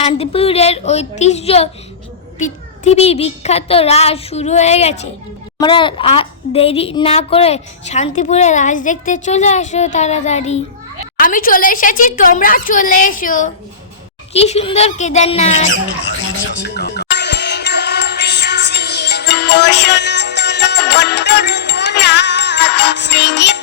শান্তিপুরের ঐতিহ্য পৃথিবী বিখ্যাত রাজ শুরু হয়ে গেছে। আমরা দেরি না করে শান্তিপুরে রাজ দেখতে চলে আসো তাড়াতাড়ি। আমি চলে এসেছি, তোমরা চলে এসো। কি সুন্দর কেদারনাথ। শ্রীজীব